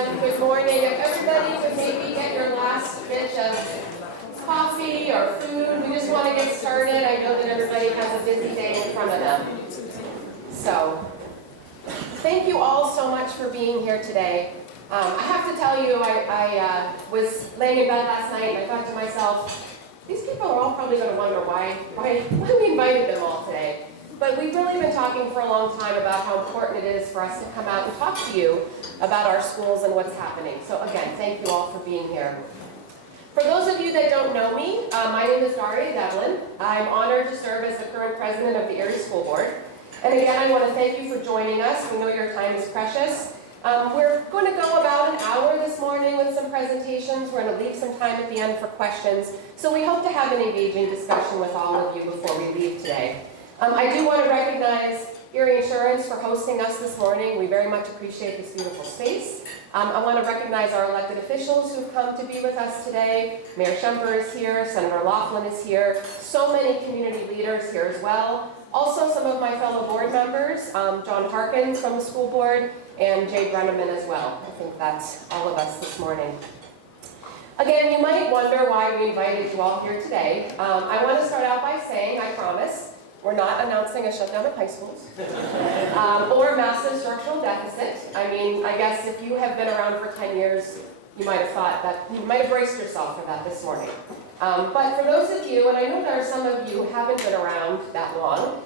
everyone. Good morning. If everybody would maybe get your last bit of coffee or food, we just want to get started. I know that everybody has a busy day in front of them. So, thank you all so much for being here today. I have to tell you, I was laying in bed last night and I thought to myself, these people are all probably going to wonder why we invited them all today. But we've really been talking for a long time about how important it is for us to come out and talk to you about our schools and what's happening. So again, thank you all for being here. For those of you that don't know me, my name is Daria Devlin. I'm honored to serve as the current president of the Erie School Board. And again, I want to thank you for joining us. We know your time is precious. We're going to go about an hour this morning with some presentations. We're going to leave some time at the end for questions. So we hope to have an engaging discussion with all of you before we leave today. I do want to recognize Erie Insurance for hosting us this morning. We very much appreciate this beautiful space. I want to recognize our elected officials who've come to be with us today. Mayor Shumper is here, Senator Laughlin is here, so many community leaders here as well. Also some of my fellow board members, John Harkins from the school board, and Jay Brenneman as well. I think that's all of us this morning. Again, you might wonder why we invited you all here today. I want to start out by saying, I promise, we're not announcing a shutdown of high schools or massive structural deficit. I mean, I guess if you have been around for 10 years, you might have thought that, you might have braced yourself for that this morning. But for those of you, and I know there are some of you who haven't been around that long,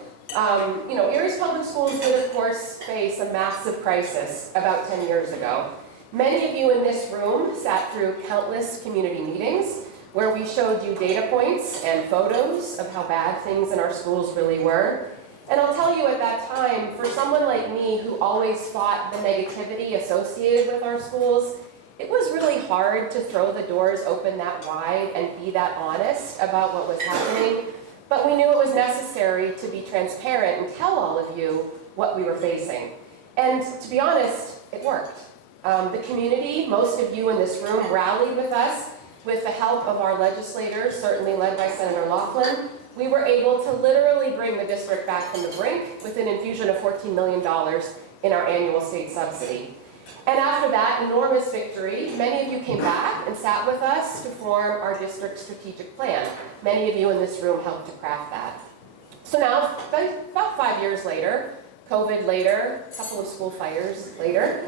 you know, Erie's public schools did, of course, face a massive crisis about 10 years ago. Many of you in this room sat through countless community meetings where we showed you data points and photos of how bad things in our schools really were. And I'll tell you at that time, for someone like me who always fought the negativity associated with our schools, it was really hard to throw the doors open that wide and be that honest about what was happening. But we knew it was necessary to be transparent and tell all of you what we were facing. And to be honest, it worked. The community, most of you in this room, rallied with us. With the help of our legislators, certainly led by Senator Laughlin, we were able to literally bring the district back from the brink with an infusion of $14 million in our annual state subsidy. And after that enormous victory, many of you came back and sat with us to form our district strategic plan. Many of you in this room helped to craft that. So now, about 5 years later, COVID later, a couple of school fires later,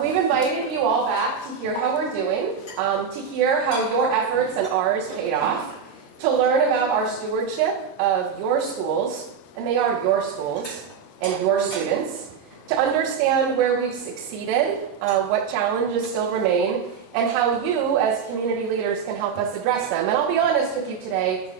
we've invited you all back to hear how we're doing, to hear how your efforts and ours paid off, to learn about our stewardship of your schools, and they are your schools, and your students, to understand where we've succeeded, what challenges still remain, and how you as community leaders can help us address them. And I'll be honest with you today,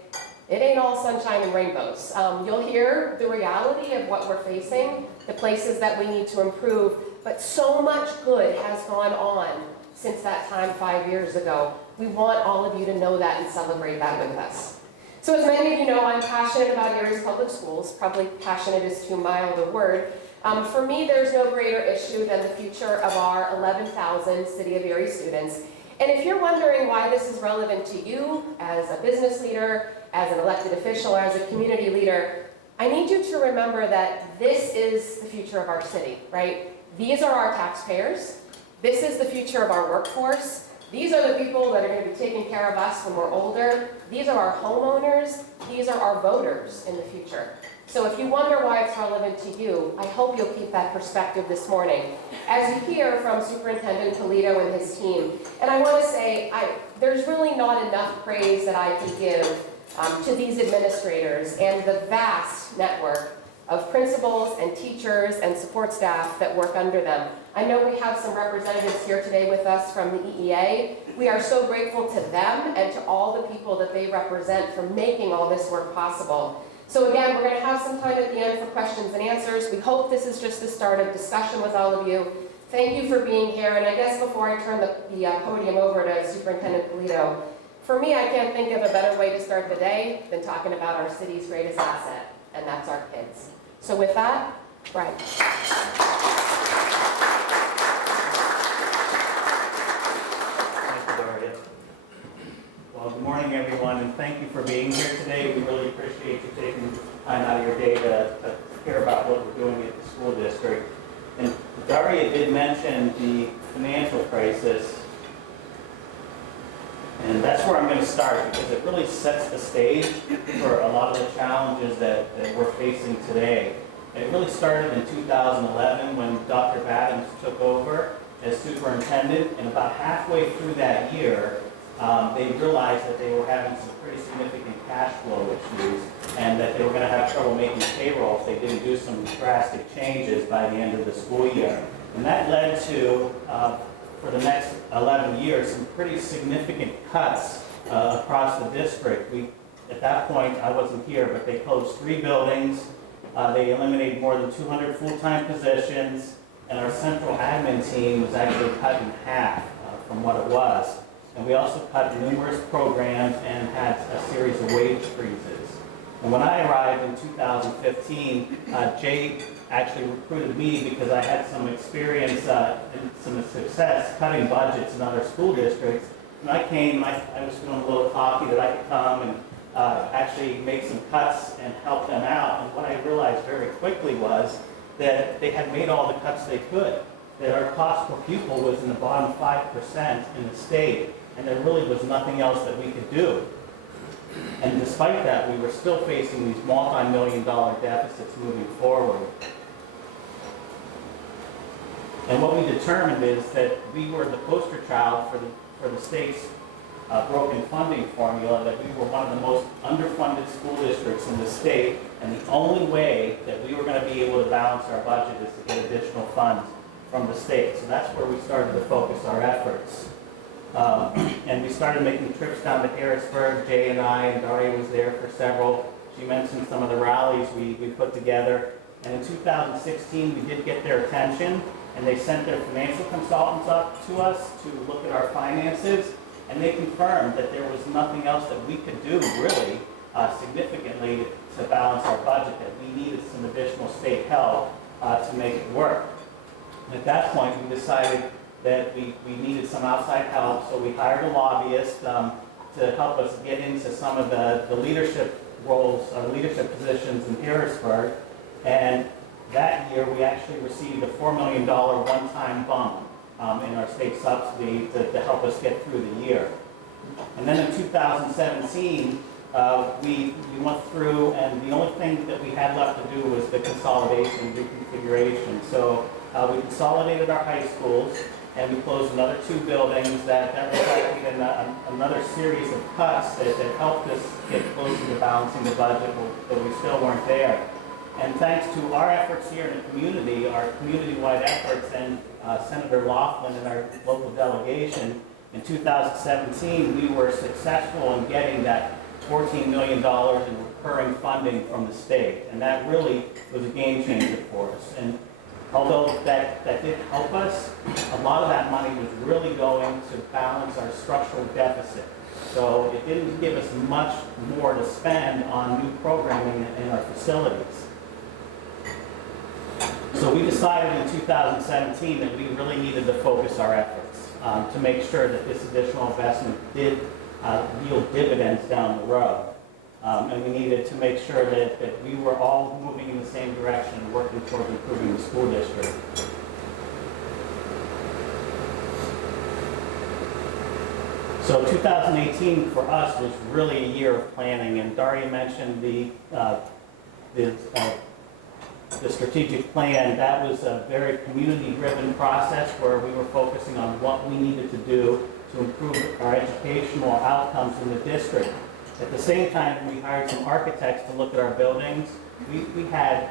it ain't all sunshine and rainbows. You'll hear the reality of what we're facing, the places that we need to improve, but so much good has gone on since that time 5 years ago. We want all of you to know that and celebrate that with us. So as many of you know, I'm passionate about Erie's public schools. Probably passionate is too mild a word. For me, there's no greater issue than the future of our 11,000 City of Erie students. And if you're wondering why this is relevant to you as a business leader, as an elected official, or as a community leader, I need you to remember that this is the future of our city, right? These are our taxpayers. This is the future of our workforce. These are the people that are going to be taking care of us when we're older. These are our homeowners. These are our voters in the future. So if you wonder why it's relevant to you, I hope you'll keep that perspective this morning as you hear from Superintendent Polito and his team. And I want to say, there's really not enough praise that I can give to these administrators and the vast network of principals and teachers and support staff that work under them. I know we have some representatives here today with us from the EEA. We are so grateful to them and to all the people that they represent for making all this work possible. So again, we're going to have some time at the end for questions and answers. We hope this is just the start of discussion with all of you. Thank you for being here. And I guess before I turn the podium over to Superintendent Polito, for me, I can't think of a better way to start the day than talking about our city's greatest asset, and that's our kids. So with that, Brian. Thank you, Daria. Well, good morning, everyone, and thank you for being here today. We really appreciate you taking time out of your day to hear about what we're doing at the school district. And Daria did mention the financial crisis, and that's where I'm going to start because it really sets the stage for a lot of the challenges that we're facing today. It really started in 2011 when Dr. Adams took over as superintendent, and about halfway through that year, they realized that they were having some pretty significant cash flow issues and that they were going to have trouble making payroll if they didn't do some drastic changes by the end of the school year. And that led to, for the next 11 years, some pretty significant cuts across the district. At that point, I wasn't here, but they closed 3 buildings. They eliminated more than 200 full-time positions, and our central admin team was actually cut in half from what it was. And we also cut numerous programs and had a series of wage freezes. And when I arrived in 2015, Jay actually recruited me because I had some experience and some success cutting budgets in other school districts. And I came, I was feeling a little cocky that I could come and actually make some cuts and help them out. And what I realized very quickly was that they had made all the cuts they could, that our cost per pupil was in the bottom 5% in the state, and there really was nothing else that we could do. And despite that, we were still facing these multi-million-dollar deficits moving forward. And what we determined is that we were the poster child for the state's broken funding formula, that we were one of the most underfunded school districts in the state, and the only way that we were going to be able to balance our budget is to get additional funds from the state. So that's where we started to focus our efforts. And we started making trips down to Harrisburg. Jay and I, and Daria was there for several. She mentioned some of the rallies we put together. And in 2016, we did get their attention, and they sent their financial consultants up to us to look at our finances. And they confirmed that there was nothing else that we could do, really, significantly to balance our budget, that we needed some additional state help to make it work. And at that point, we decided that we needed some outside help, so we hired a lobbyist to help us get into some of the leadership roles, leadership positions in Harrisburg. And that year, we actually received a $4 million one-time bump in our state subsidy to help us get through the year. And then in 2017, we went through, and the only thing that we had left to do was the consolidation and reconfiguration. So we consolidated our high schools, and we closed another 2 buildings that resulted in another series of cuts that helped us get closer to balancing the budget, but we still weren't there. And thanks to our efforts here in the community, our community-wide efforts, and Senator Laughlin and our local delegation, in 2017, we were successful in getting that $14 million in recurring funding from the state. And that really was a game changer for us. And although that did help us, a lot of that money was really going to balance our structural deficit. So it didn't give us much more to spend on new programming in our facilities. So we decided in 2017 that we really needed to focus our efforts to make sure that this additional investment did yield dividends down the road. And we needed to make sure that we were all moving in the same direction and working towards improving the school district. So 2018 for us was really a year of planning, and Daria mentioned the strategic plan. That was a very community-driven process where we were focusing on what we needed to do to improve our educational outcomes in the district. At the same time, we hired some architects to look at our buildings. We had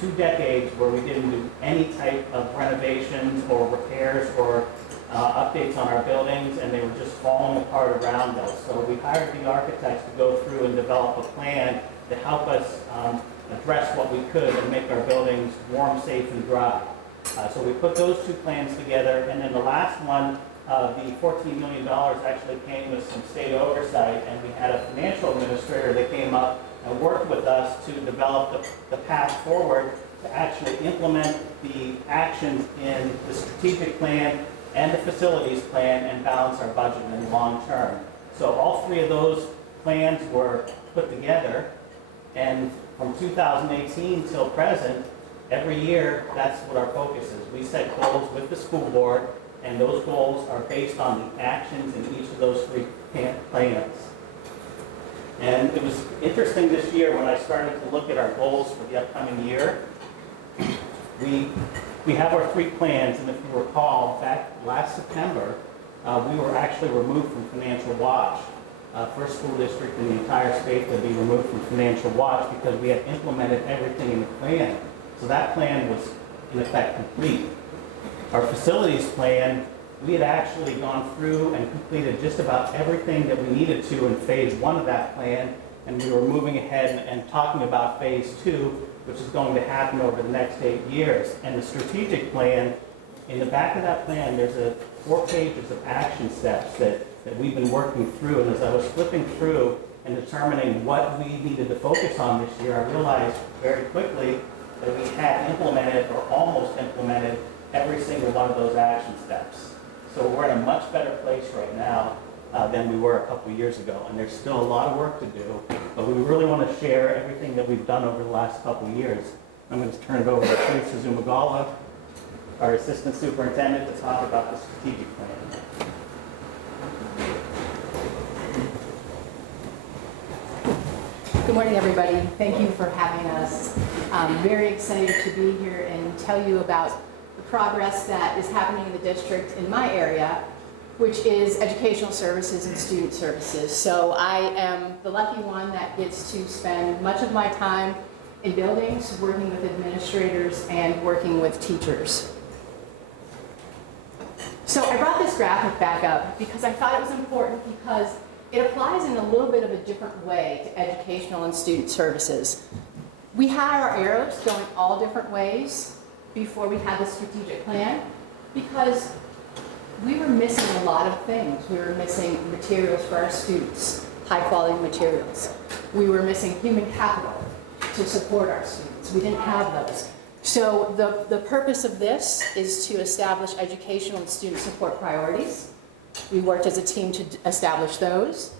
2 decades where we didn't do any type of renovations or repairs or updates on our buildings, and they were just falling apart around us. So we hired the architects to go through and develop a plan to help us address what we could and make our buildings warm, safe, and dry. So we put those 2 plans together, and then the last one, the $14 million actually came with some state oversight, and we had a financial administrator that came up and worked with us to develop the path forward to actually implement the actions in the strategic plan and the facilities plan and balance our budget in the long term. So all 3 of those plans were put together, and from 2018 till present, every year, that's what our focus is. We set goals with the school board, and those goals are based on the actions in each of those 3 plans. And it was interesting this year when I started to look at our goals for the upcoming year. We have our 3 plans, and if you recall, back last September, we were actually removed from financial watch. First school district in the entire state to be removed from financial watch because we had implemented everything in the plan. So that plan was in effect complete. Our facilities plan, we had actually gone through and completed just about everything that we needed to in phase 1 of that plan, and we were moving ahead and talking about phase 2, which is going to happen over the next 8 years. And the strategic plan, in the back of that plan, there's 4 pages of action steps that we've been working through. And as I was flipping through and determining what we needed to focus on this year, I realized very quickly that we had implemented or almost implemented every single one of those action steps. So we're in a much better place right now than we were a couple years ago. And there's still a lot of work to do, but we really want to share everything that we've done over the last couple of years. I'm going to turn it over to Chief Suzumagala, our Assistant Superintendent, to talk about the strategic plan. Good morning, everybody. Thank you for having us. I'm very excited to be here and tell you about the progress that is happening in the district in my area, which is educational services and student services. So I am the lucky one that gets to spend much of my time in buildings, working with administrators and working with teachers. So I brought this graphic back up because I thought it was important because it applies in a little bit of a different way to educational and student services. We had our arrows going all different ways before we had the strategic plan because we were missing a lot of things. We were missing materials for our students, high quality materials. We were missing human capital to support our students. We didn't have those. So the purpose of this is to establish educational and student support priorities. We worked as a team to establish those.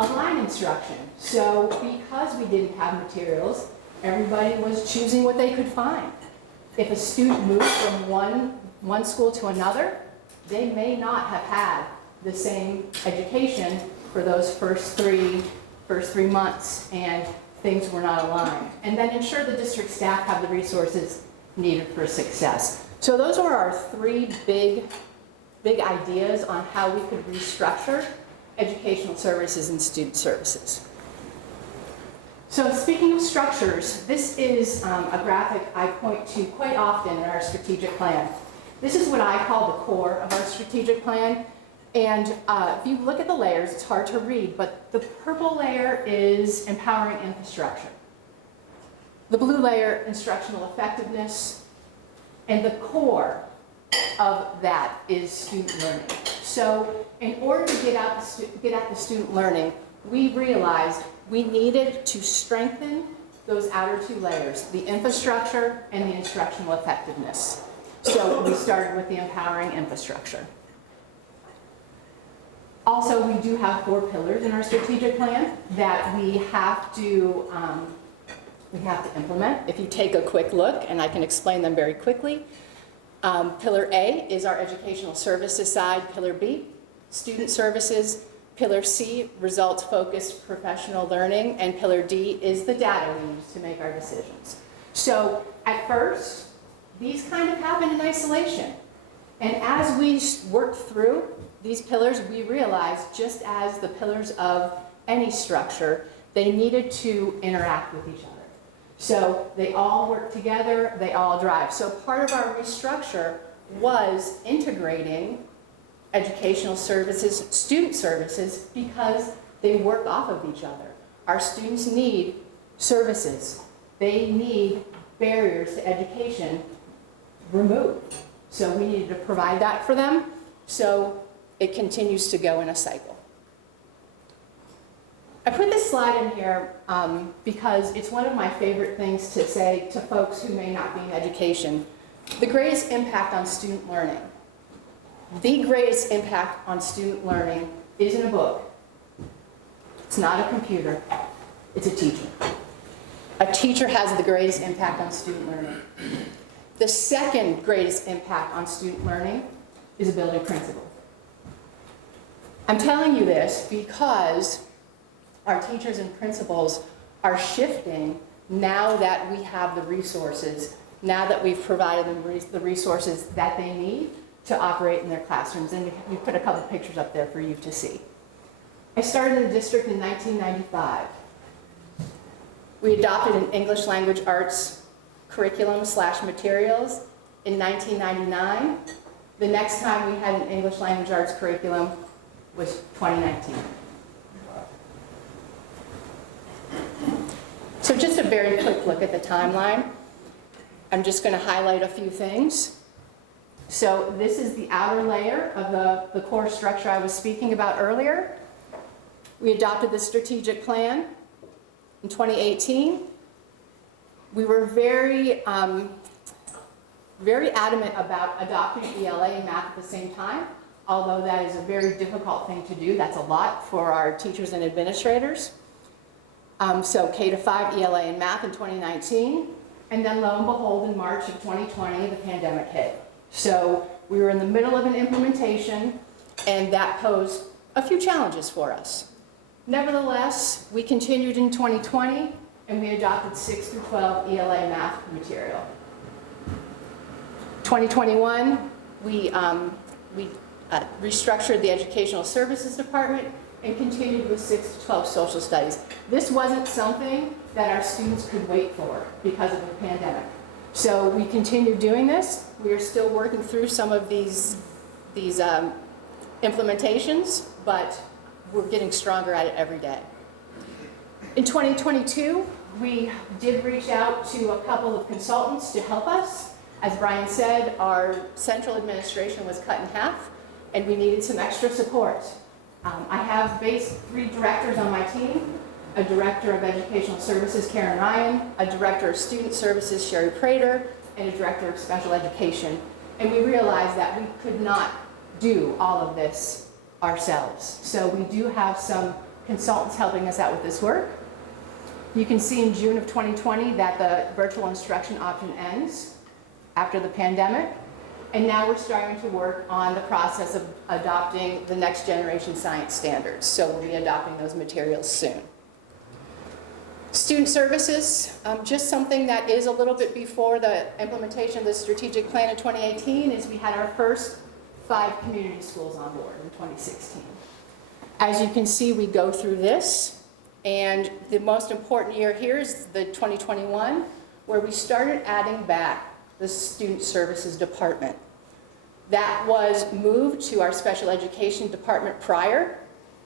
Align instruction. So because we didn't have materials, everybody was choosing what they could find. If a student moved from one school to another, they may not have had the same education for those first three months, and things were not aligned. And then ensure the district staff have the resources needed for success. So those are our 3 big ideas on how we could restructure educational services and student services. So speaking of structures, this is a graphic I point to quite often in our strategic plan. This is what I call the core of our strategic plan. And if you look at the layers, it's hard to read, but the purple layer is empowering infrastructure. The blue layer, instructional effectiveness, and the core of that is student learning. So in order to get at the student learning, we realized we needed to strengthen those outer 2 layers, the infrastructure and the instructional effectiveness. So we started with the empowering infrastructure. Also, we do have 4 pillars in our strategic plan that we have to implement. If you take a quick look, and I can explain them very quickly. Pillar A is our educational services side. Pillar B, student services. Pillar C, results-focused professional learning. And Pillar D is the data we use to make our decisions. So at first, these kind of happen in isolation. And as we worked through these pillars, we realized, just as the pillars of any structure, they needed to interact with each other. So they all work together, they all drive. So part of our restructure was integrating educational services, student services, because they work off of each other. Our students need services. They need barriers to education removed. So we needed to provide that for them. So it continues to go in a cycle. I put this slide in here because it's one of my favorite things to say to folks who may not be in education. The greatest impact on student learning. The greatest impact on student learning isn't a book. It's not a computer. It's a teacher. A teacher has the greatest impact on student learning. The second greatest impact on student learning is a building principal. I'm telling you this because our teachers and principals are shifting now that we have the resources, now that we've provided them the resources that they need to operate in their classrooms. And we put a couple pictures up there for you to see. I started in the district in 1995. We adopted an English language arts curriculum/materials in 1999. The next time we had an English language arts curriculum was 2019. So just a very quick look at the timeline. I'm just going to highlight a few things. So this is the outer layer of the core structure I was speaking about earlier. We adopted the strategic plan in 2018. We were very adamant about adopting ELA and math at the same time, although that is a very difficult thing to do. That's a lot for our teachers and administrators. So K-5 ELA and math in 2019, and then lo and behold, in March of 2020, the pandemic hit. So we were in the middle of an implementation, and that posed a few challenges for us. Nevertheless, we continued in 2020, and we adopted 6 through 12 ELA math material. 2021, we restructured the Educational Services Department and continued with 6 to 12 social studies. This wasn't something that our students could wait for because of the pandemic. So we continued doing this. We are still working through some of these implementations, but we're getting stronger at it every day. In 2022, we did reach out to a couple of consultants to help us. As Brian said, our central administration was cut in half, and we needed some extra support. I have 3 directors on my team, a director of educational services, Karen Ryan, a director of student services, Sherry Prater, and a director of special education. And we realized that we could not do all of this ourselves. So we do have some consultants helping us out with this work. You can see in June of 2020 that the virtual instruction option ends after the pandemic. And now we're starting to work on the process of adopting the next generation science standards. So we'll be adopting those materials soon. Student services, just something that is a little bit before the implementation of the strategic plan in 2018 is we had our first 5 community schools on board in 2016. As you can see, we go through this, and the most important year here is the 2021, where we started adding back the student services department. That was moved to our special education department prior,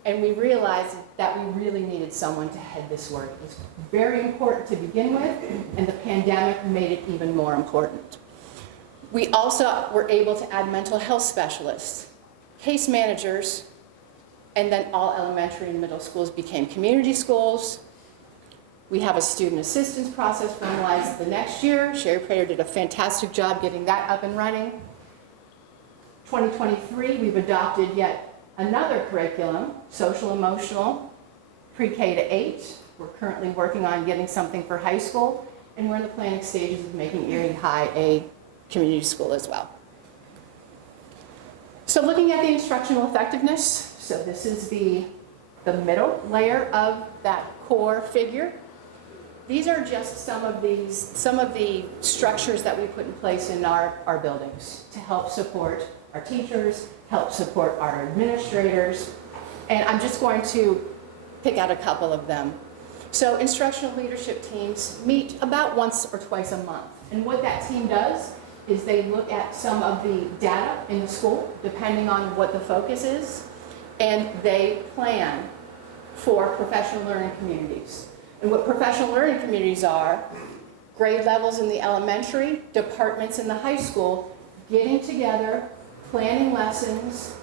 and we realized that we really needed someone to head this work. It was very important to begin with, and the pandemic made it even more important. We also were able to add mental health specialists, case managers, and then all elementary and middle schools became community schools. We have a student assistance process formalized the next year. Sherry Prater did a fantastic job getting that up and running. 2023, we've adopted yet another curriculum, social emotional, pre-K to 8. We're currently working on getting something for high school, and we're in the planning stages of making Erie High a community school as well. So looking at the instructional effectiveness, so this is the middle layer of that core figure. These are just some of the structures that we put in place in our buildings to help support our teachers, help support our administrators, and I'm just going to pick out a couple of them. So instructional leadership teams meet about once or twice a month, and what that team does is they look at some of the data in the school, depending on what the focus is, and they plan for professional learning communities. And what professional learning communities are, grade levels in the elementary, departments in the high school, getting together, planning lessons,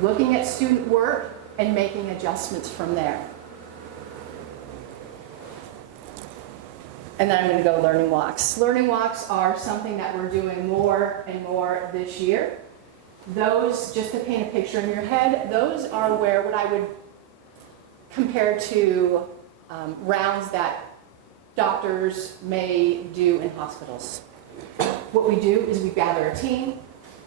looking at student work, and making adjustments from there. And then I'm going to go learning walks. Learning walks are something that we're doing more and more this year. Those, just to paint a picture in your head, those are where what I would compare to rounds that doctors may do in hospitals. What we do is we gather a team,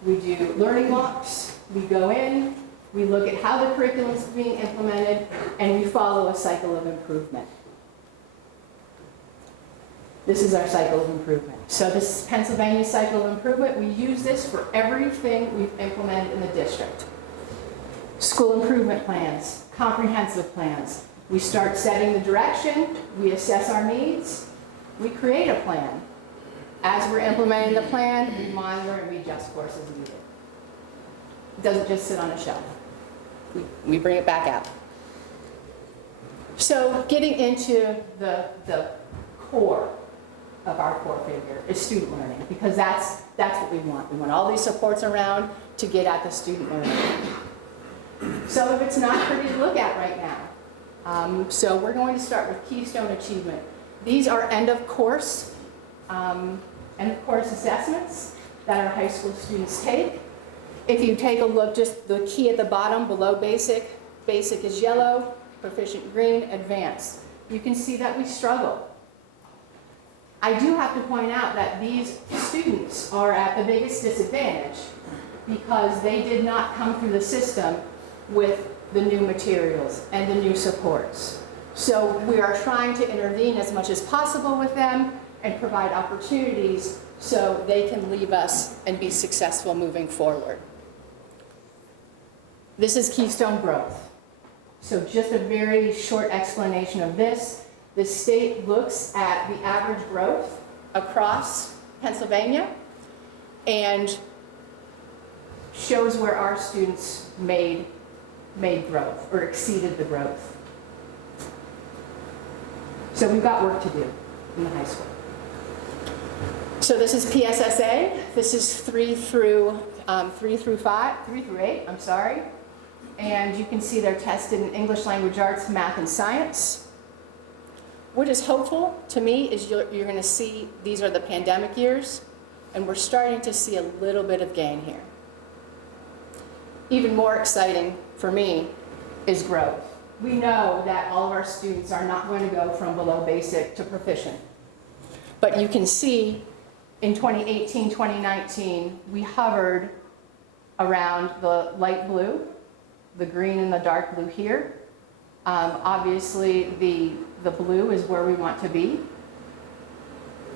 we do learning walks, we go in, we look at how the curriculum is being implemented, and we follow a cycle of improvement. This is our cycle of improvement. So this is Pennsylvania cycle of improvement. We use this for everything we've implemented in the district. School improvement plans, comprehensive plans. We start setting the direction, we assess our needs, we create a plan. As we're implementing the plan, we monitor and we adjust course as needed. It doesn't just sit on a shelf. We bring it back out. So getting into the core of our core figure is student learning, because that's what we want. We want all these supports around to get at the student learning. Some of it's not pretty to look at right now. So we're going to start with Keystone Achievement. These are end of course assessments that our high school students take. If you take a look, just the key at the bottom below basic, basic is yellow, proficient green, advanced. You can see that we struggle. I do have to point out that these students are at the biggest disadvantage because they did not come through the system with the new materials and the new supports. So we are trying to intervene as much as possible with them and provide opportunities so they can leave us and be successful moving forward. This is Keystone Growth. So just a very short explanation of this. The state looks at the average growth across Pennsylvania and shows where our students made growth or exceeded the growth. So we've got work to do in the high school. So this is PSSA. This is 3 through 8, I'm sorry. And you can see they're tested in English language arts, math, and science. What is hopeful to me is you're going to see these are the pandemic years, and we're starting to see a little bit of gain here. Even more exciting for me is growth. We know that all of our students are not going to go from below basic to proficient. But you can see in 2018, 2019, we hovered around the light blue, the green and the dark blue here. Obviously, the blue is where we want to be.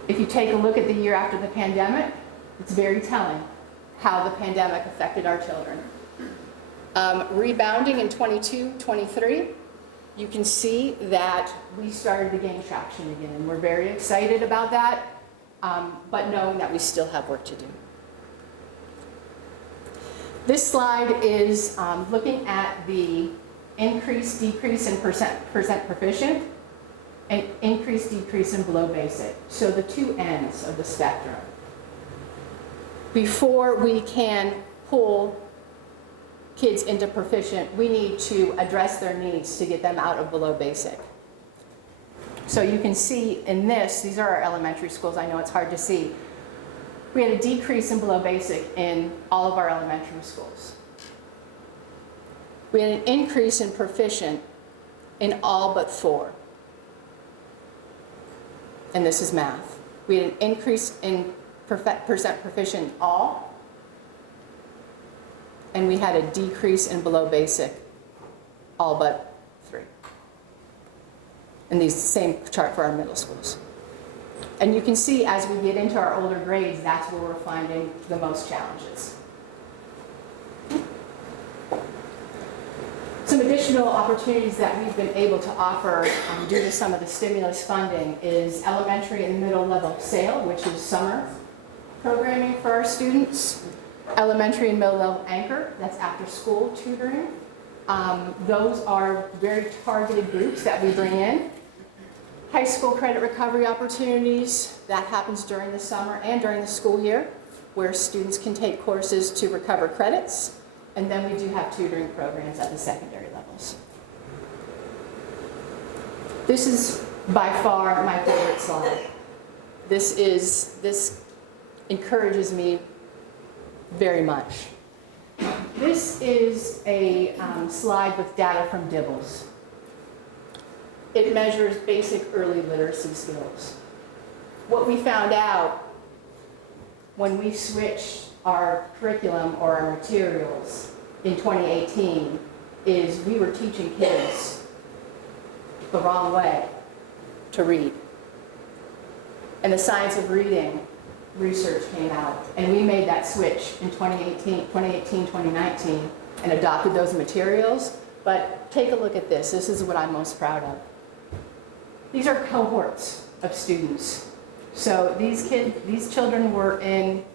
If you take a look at the year after the pandemic, it's very telling how the pandemic affected our children. Rebounding in 22, 23, you can see that we started to gain traction again, and we're very excited about that, but knowing that we still have work to do. This slide is looking at the increase, decrease in percent proficient, and increase, decrease in below basic. So the two ends of the spectrum. Before we can pull kids into proficient, we need to address their needs to get them out of below basic. So you can see in this, these are our elementary schools. I know it's hard to see. We had a decrease in below basic in all of our elementary schools. We had an increase in proficient in all but 4. And this is math. We had an increase in percent proficient in all, and we had a decrease in below basic, all but 3. And these same chart for our middle schools. And you can see as we get into our older grades, that's where we're finding the most challenges. Some additional opportunities that we've been able to offer due to some of the stimulus funding is elementary and middle level SAIL, which is summer programming for our students. Elementary and middle level Anchor, that's after school tutoring. Those are very targeted groups that we bring in. High school credit recovery opportunities, that happens during the summer and during the school year, where students can take courses to recover credits. And then we do have tutoring programs at the secondary levels. This is by far my favorite slide. This encourages me very much. This is a slide with data from DIBELS. It measures basic early literacy skills. What we found out when we switched our curriculum or our materials in 2018 is we were teaching kids the wrong way to read. And the science of reading research came out, and we made that switch in 2018, 2019, and adopted those materials. But take a look at this. This is what I'm most proud of. These are cohorts of students. So these children were in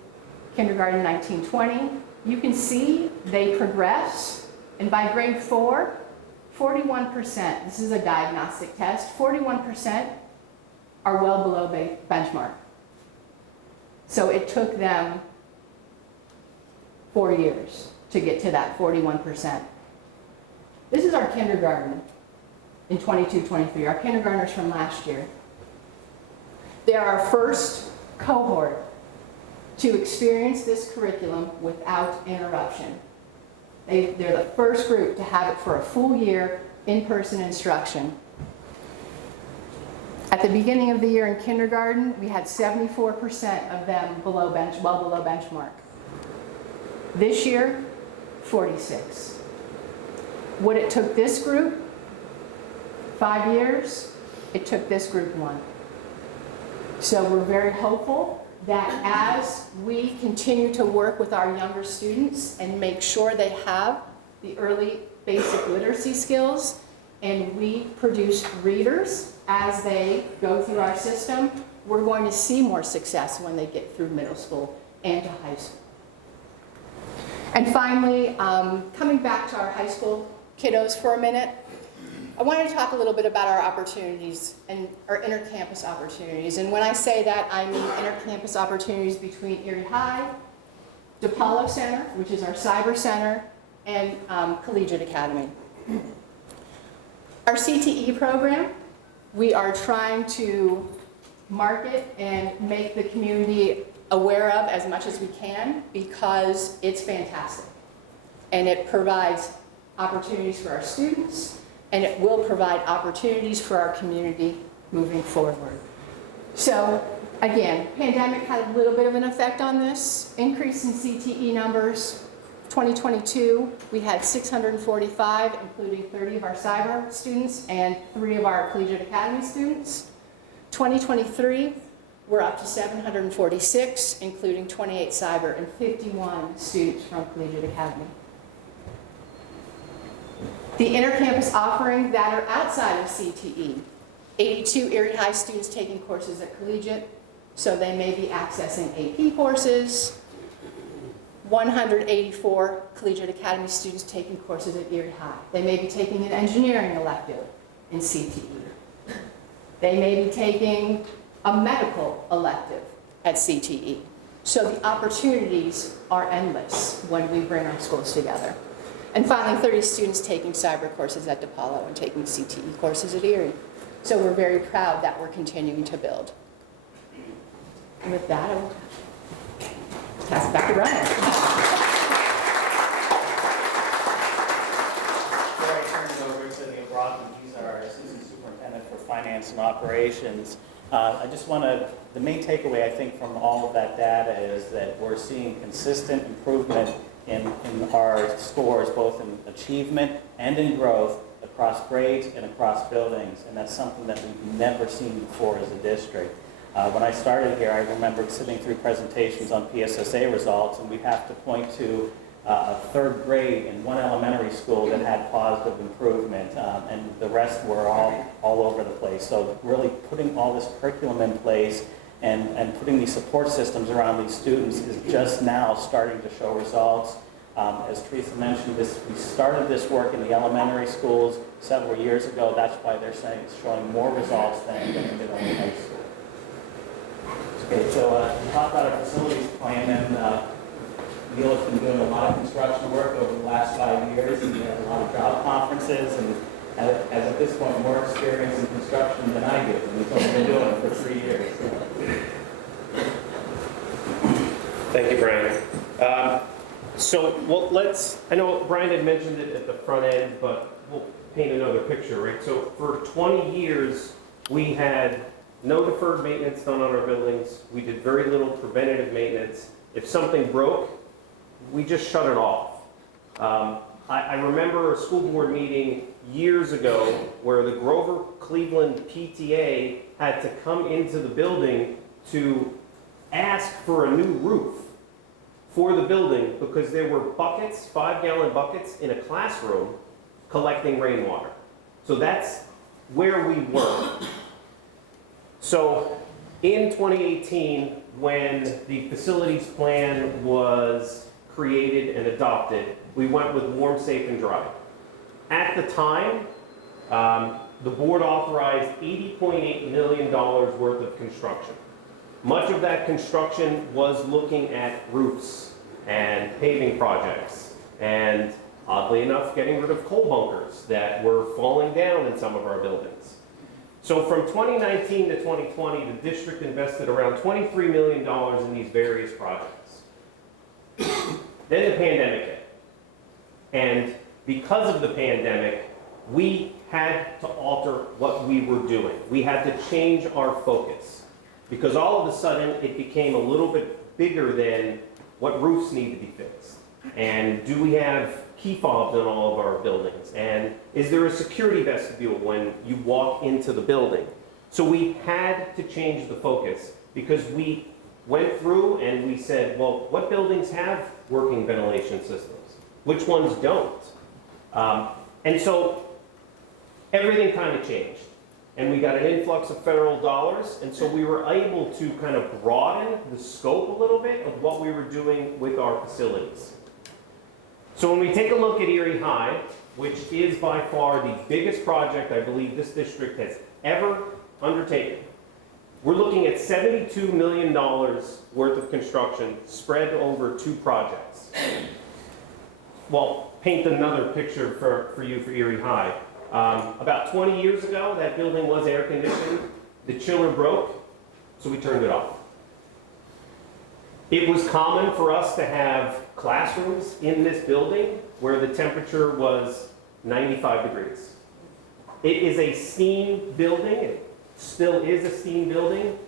kindergarten 1920. You can see they progress, and by grade 4, 41%, this is a diagnostic test, 41% are well below benchmark. So it took them 4 years to get to that 41%. This is our kindergarten in 22-23, our kindergartners from last year. They're our first cohort to experience this curriculum without interruption. They're the first group to have it for a full year in-person instruction. At the beginning of the year in kindergarten, we had 74% of them well below benchmark. This year, 46. What it took this group, 5 years, it took this group 1. So we're very hopeful that as we continue to work with our younger students and make sure they have the early basic literacy skills, and we produce readers as they go through our system, we're going to see more success when they get through middle school and to high school. And finally, coming back to our high school kiddos for a minute, I wanted to talk a little bit about our opportunities and our intercampus opportunities. And when I say that, I mean intercampus opportunities between Erie High, DePaulo Center, which is our cyber center, and Collegiate Academy. Our CTE program, we are trying to market and make the community aware of as much as we can because it's fantastic. And it provides opportunities for our students, and it will provide opportunities for our community moving forward. So again, pandemic had a little bit of an effect on this. Increase in CTE numbers. 2022, we had 645, including 30 of our cyber students and 3 of our Collegiate Academy students. 2023, we're up to 746, including 28 cyber and 51 students from Collegiate Academy. The intercampus offering that are outside of CTE, 82 Erie High students taking courses at Collegiate, so they may be accessing AP courses. 184 Collegiate Academy students taking courses at Erie High. They may be taking an engineering elective in CTE. They may be taking a medical elective at CTE. So the opportunities are endless when we bring our schools together. And finally, 30 students taking cyber courses at DePaulo and taking CTE courses at Erie. So we're very proud that we're continuing to build. And with that, I will pass it back to Brian. Before I turn it over to Neil Brockman, he's our Assistant Superintendent for Finance and Operations. I just want to, the main takeaway I think from all of that data is that we're seeing consistent improvement in our scores, both in achievement and in growth across grades and across buildings, and that's something that we've never seen before as a district. When I started here, I remember sitting through presentations on PSSA results, and we'd have to point to a 3rd grade in one elementary school that had positive improvement, and the rest were all over the place. So really putting all this curriculum in place and putting these support systems around these students is just now starting to show results. As Teresa mentioned, we started this work in the elementary schools several years ago. That's why they're saying it's showing more results than it did in the high school. Okay, so to talk about our facilities plan, and Neil has been doing a lot of construction work over the last 5 years, and he has a lot of job conferences, and has at this point more experience in construction than I do, and he's only been doing it for 3 years. Thank you, Brian. I know Brian had mentioned it at the front end, but we'll paint another picture, right? So for 20 years, we had no deferred maintenance done on our buildings. We did very little preventative maintenance. If something broke, we just shut it off. I remember a school board meeting years ago where the Grover Cleveland PTA had to come into the building to ask for a new roof for the building because there were buckets, 5-gallon buckets in a classroom collecting rainwater. So that's where we were. So in 2018, when the facilities plan was created and adopted, we went with warm, safe, and dry. At the time, the board authorized $80.8 million worth of construction. Much of that construction was looking at roofs and paving projects and, oddly enough, getting rid of coal bunkers that were falling down in some of our buildings. So from 2019 to 2020, the district invested around $23 million in these various projects. Then the pandemic hit. And because of the pandemic, we had to alter what we were doing. We had to change our focus because all of a sudden it became a little bit bigger than what roofs need to be fixed. And do we have key fobs in all of our buildings? And is there a security vestibule when you walk into the building? So we had to change the focus because we went through and we said, well, what buildings have working ventilation systems? Which ones don't? And so everything kind of changed. And we got an influx of federal dollars, and so we were able to kind of broaden the scope a little bit of what we were doing with our facilities. So when we take a look at Erie High, which is by far the biggest project I believe this district has ever undertaken, we're looking at $72 million worth of construction spread over 2 projects. Well, paint another picture for you for Erie High. About 20 years ago, that building was air conditioned. The chiller broke, so we turned it off. It was common for us to have classrooms in this building where the temperature was 95 degrees. It is a steam building. It still is a steam building,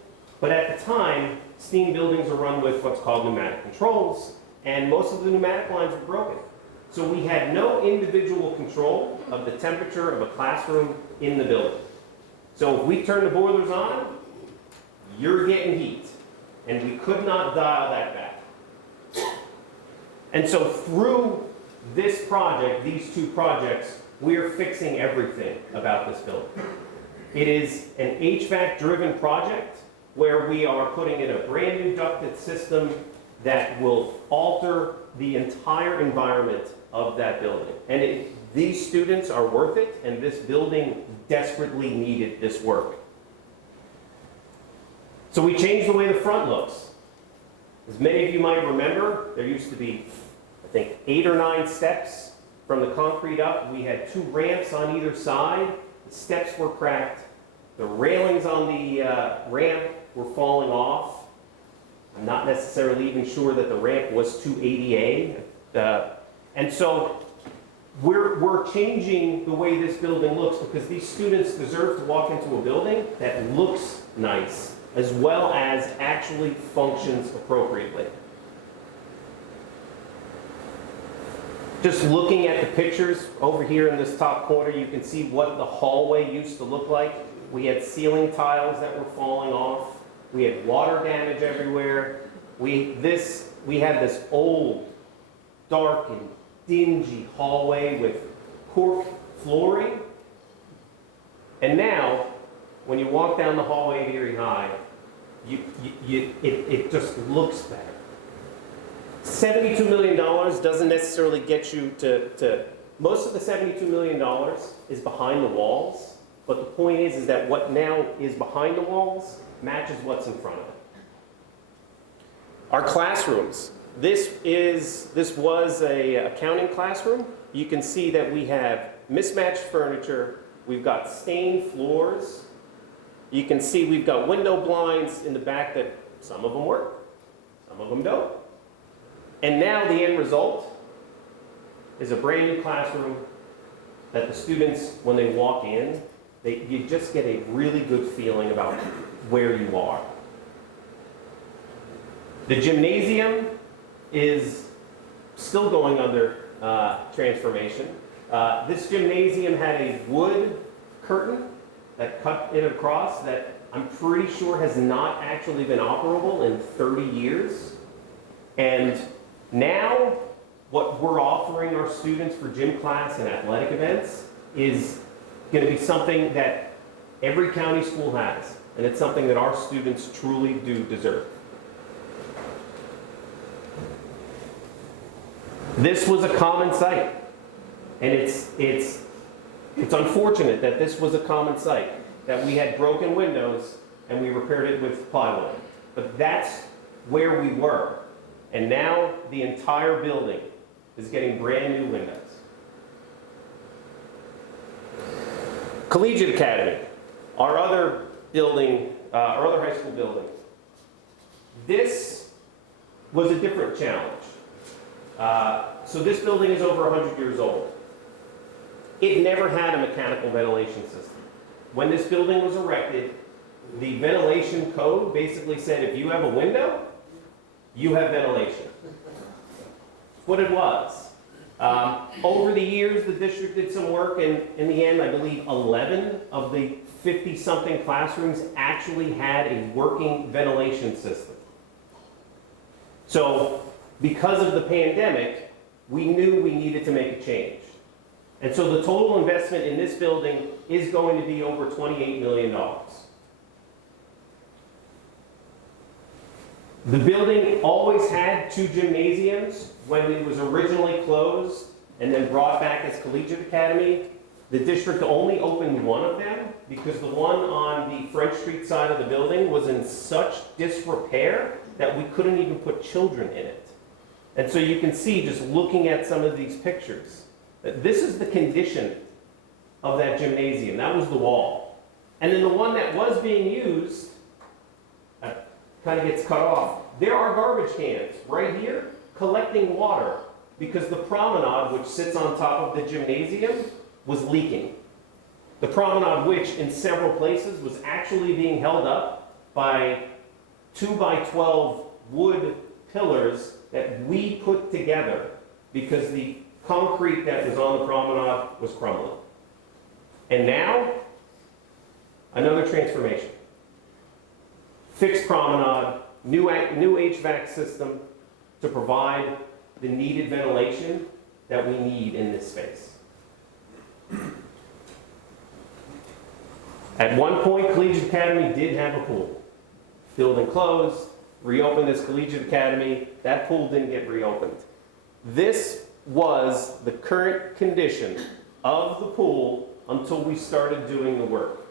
but at the time, steam buildings are run with what's called pneumatic controls, and most of the pneumatic lines were broken. So we had no individual control of the temperature of a classroom in the building. So if we turn the boilers on, you're getting heat. And we could not dial that back. And so through this project, these 2 projects, we are fixing everything about this building. It is an HVAC-driven project where we are putting in a brand new ducted system that will alter the entire environment of that building. And these students are worth it, and this building desperately needed this work. So we changed the way the front looks. As many of you might remember, there used to be, I think, 8 or 9 steps from the concrete up. We had 2 ramps on either side. The steps were cracked. The railings on the ramp were falling off. I'm not necessarily even sure that the ramp was to ADA. And so we're changing the way this building looks because these students deserve to walk into a building that looks nice as well as actually functions appropriately. Just looking at the pictures over here in this top corner, you can see what the hallway used to look like. We had ceiling tiles that were falling off. We had water damage everywhere. We had this old, dark and dingy hallway with cork flooring. And now, when you walk down the hallway at Erie High, it just looks better. $72 million doesn't necessarily get you to most of the $72 million is behind the walls, but the point is that what now is behind the walls matches what's in front of it. Our classrooms. This was a accounting classroom. You can see that we have mismatched furniture. We've got stained floors. You can see we've got window blinds in the back that some of them work, some of them don't. And now the end result is a brand new classroom that the students, when they walk in, you just get a really good feeling about where you are. The gymnasium is still going under transformation. This gymnasium had a wood curtain that cut it across that I'm pretty sure has not actually been operable in 30 years. And now what we're offering our students for gym class and athletic events is going to be something that every county school has. And it's something that our students truly do deserve. This was a common site, and it's unfortunate that this was a common site, that we had broken windows and we repaired it with plywood. But that's where we were, and now the entire building is getting brand new windows. Collegiate Academy, our other building, our other high school building. This was a different challenge. So this building is over 100 years old. It never had a mechanical ventilation system. When this building was erected, the ventilation code basically said if you have a window, you have ventilation. That's what it was. Over the years, the district did some work, and in the end, I believe 11 of the 50-something classrooms actually had a working ventilation system. So, because of the pandemic, we knew we needed to make a change. And so the total investment in this building is going to be over $28 million. The building always had 2 gymnasiums. When it was originally closed and then brought back as Collegiate Academy, the district only opened one of them because the one on the French Street side of the building was in such disrepair that we couldn't even put children in it. And so you can see, just looking at some of these pictures, that this is the condition of that gymnasium. That was the wall. And then the one that was being used, kind of gets cut off. There are garbage cans right here collecting water because the promenade, which sits on top of the gymnasium, was leaking. The promenade, which in several places was actually being held up by 2x12 wood pillars that we put together because the concrete that was on the promenade was crumbling. And now, another transformation. Fixed promenade, new HVAC system to provide the needed ventilation that we need in this space. At one point, Collegiate Academy did have a pool. Building closed, reopened this Collegiate Academy, that pool didn't get reopened. This was the current condition of the pool until we started doing the work.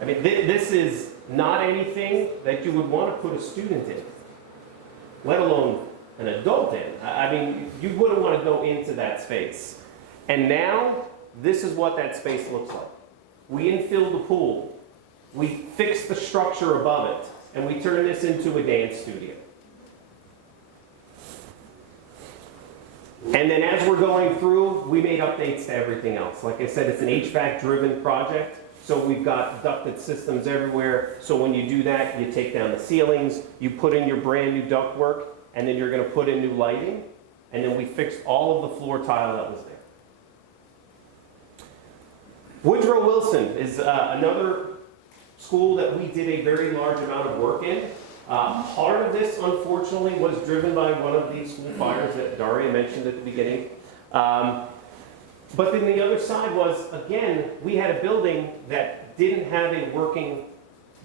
I mean, this is not anything that you would want to put a student in, let alone an adult in. I mean, you wouldn't want to go into that space. And now, this is what that space looks like. We infilled the pool, we fixed the structure above it, and we turned this into a dance studio. And then as we're going through, we made updates to everything else. Like I said, it's an HVAC-driven project, so we've got ducted systems everywhere. So when you do that, you take down the ceilings, you put in your brand new ductwork, and then you're going to put in new lighting, and then we fixed all of the floor tile that was there. Woodrow Wilson is another school that we did a very large amount of work in. Part of this, unfortunately, was driven by one of these school fires that Daria mentioned at the beginning. But then the other side was, again, we had a building that didn't have a working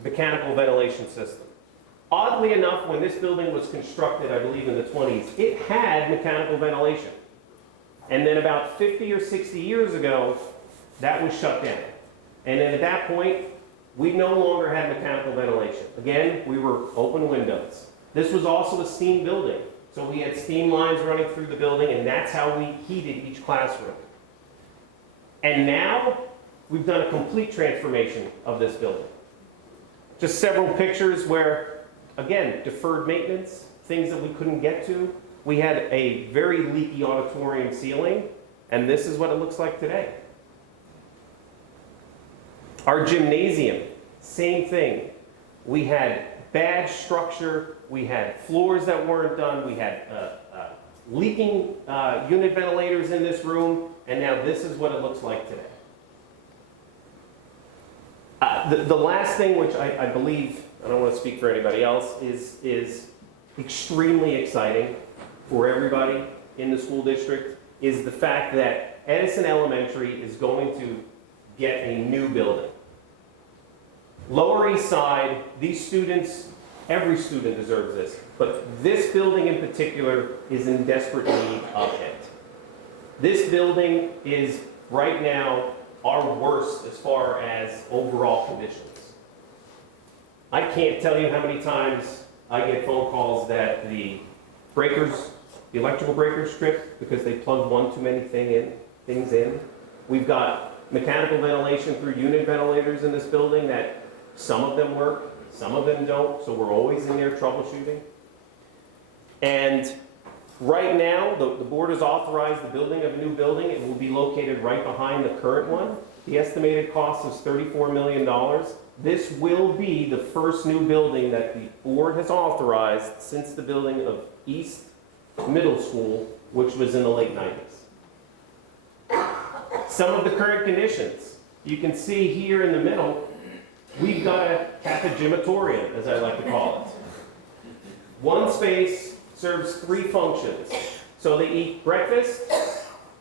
mechanical ventilation system. Oddly enough, when this building was constructed, I believe in the 20s, it had mechanical ventilation. And then about 50 or 60 years ago, that was shut down. And then at that point, we no longer had mechanical ventilation. Again, we were open windows. This was also a steam building. So we had steam lines running through the building, and that's how we heated each classroom. And now, we've done a complete transformation of this building. Just several pictures where, again, deferred maintenance, things that we couldn't get to. We had a very leaky auditorium ceiling, and this is what it looks like today. Our gymnasium same thing. We had bad structure, we had floors that weren't done, we had leaking unit ventilators in this room, and now this is what it looks like today. The last thing, which I believe, I don't want to speak for anybody else, is extremely exciting for everybody in the school district, is the fact that Edison Elementary is going to get a new building. Lower East Side, these students, every student deserves this, but this building in particular is in desperate need of it. This building is right now our worst as far as overall conditions. I can't tell you how many times I get phone calls that the breakers, the electrical breakers tripped because they plugged one too many things in. We've got mechanical ventilation through unit ventilators in this building that some of them work, some of them don't, so we're always in there troubleshooting. And right now, the board has authorized the building of a new building. It will be located right behind the current one. The estimated cost is $34 million. This will be the first new building that the board has authorized since the building of East Middle School, which was in the late 90s. Some of the current conditions, you can see here in the middle, we've got a cafegimatorium, as I like to call it. One space serves 3 functions. So they eat breakfast,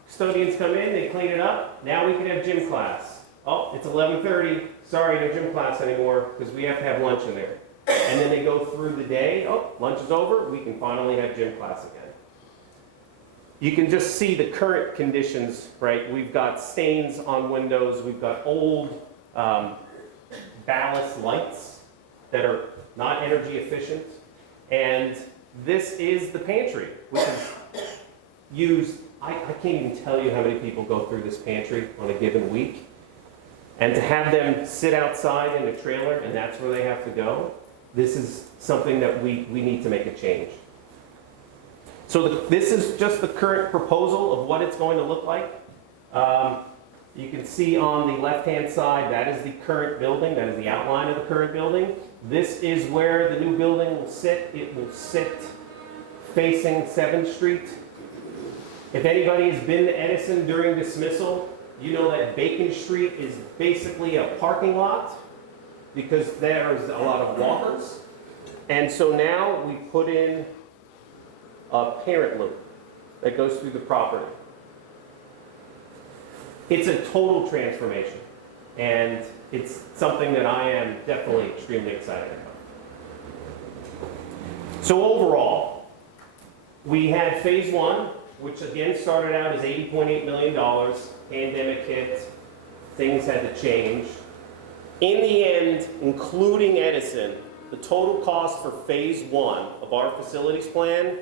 custodians come in, they clean it up, now we can have gym class. Oh, it's 11:30, sorry, no gym class anymore, because we have to have lunch in there. And then they go through the day, oh, lunch is over, we can finally have gym class again. You can just see the current conditions, right? We've got stains on windows, we've got old ballast lights that are not energy efficient, and this is the pantry, which is used, I can't even tell you how many people go through this pantry on a given week. And to have them sit outside in a trailer and that's where they have to go, this is something that we need to make a change. So this is just the current proposal of what it's going to look like. You can see on the left-hand side, that is the current building, that is the outline of the current building. This is where the new building will sit. It will sit facing 7th Street. If anybody has been to Edison during dismissal, you know that Bacon Street is basically a parking lot because there's a lot of walkers. And so now we put in a parent loop that goes through the property. It's a total transformation, and it's something that I am definitely extremely excited about. So overall, we had phase 1, which again started out as $80.8 million. Pandemic hit, things had to change. In the end, including Edison, the total cost for phase 1 of our facilities plan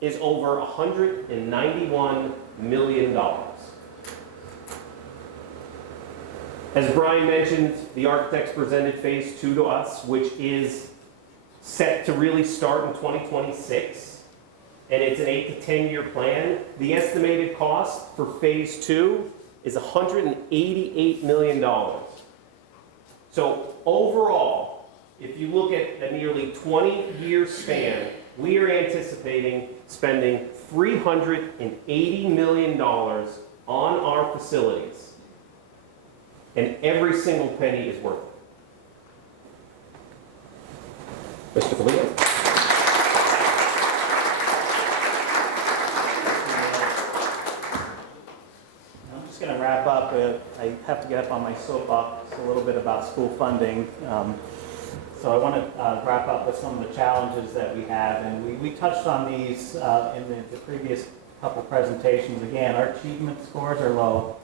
is over $191 million. As Brian mentioned, the architects presented phase 2 to us, which is set to really start in 2026. And it's an 8 to 10 year plan. The estimated cost for phase 2 is $188 million. So overall, if you look at a nearly 20-year span, we are anticipating spending $380 million on our facilities. And every single penny is worth it. Mr. Colino. I'm just going to wrap up. I have to get up on my soapbox a little bit about school funding. So I want to wrap up with some of the challenges that we have. And we touched on these in the previous couple presentations. Again, our achievement scores are low.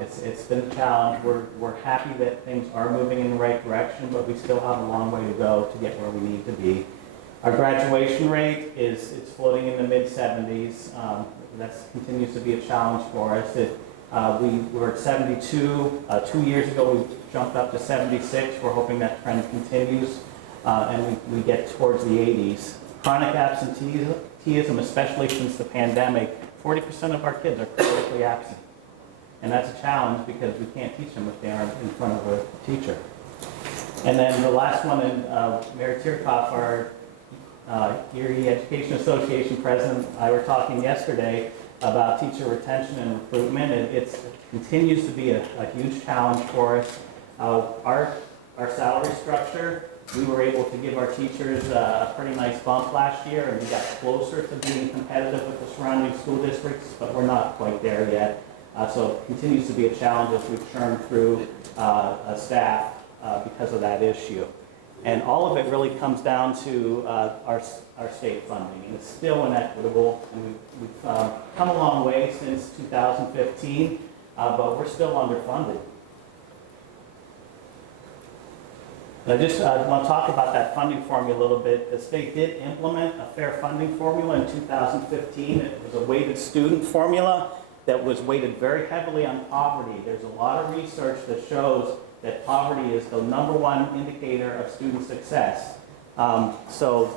It's been a challenge. We're happy that things are moving in the right direction, but we still have a long way to go to get where we need to be. Our graduation rate it's floating in the mid-70s. That continues to be a challenge for us. We were at 72. 2 years ago, we jumped up to 76. We're hoping that trend continues, and we get towards the 80s. Chronic absenteeism, especially since the pandemic, 40% of our kids are chronically absent. And that's a challenge because we can't teach them if they aren't in front of a teacher. And then the last one, Mary Tierkoff, our Erie Education Association president, I were talking yesterday about teacher retention and recruitment. It continues to be a huge challenge for us. Our salary structure, we were able to give our teachers a pretty nice bump last year, and we got closer to being competitive with the surrounding school districts, but we're not quite there yet. So it continues to be a challenge as we churn through staff because of that issue. And all of it really comes down to our state funding, and it's still inequitable, and we've come a long way since 2015, but we're still underfunded. And I just want to talk about that funding formula a little bit. The state did implement a fair funding formula in 2015. It was a weighted student formula that was weighted very heavily on poverty. There's a lot of research that shows that poverty is the #1 indicator of student success. So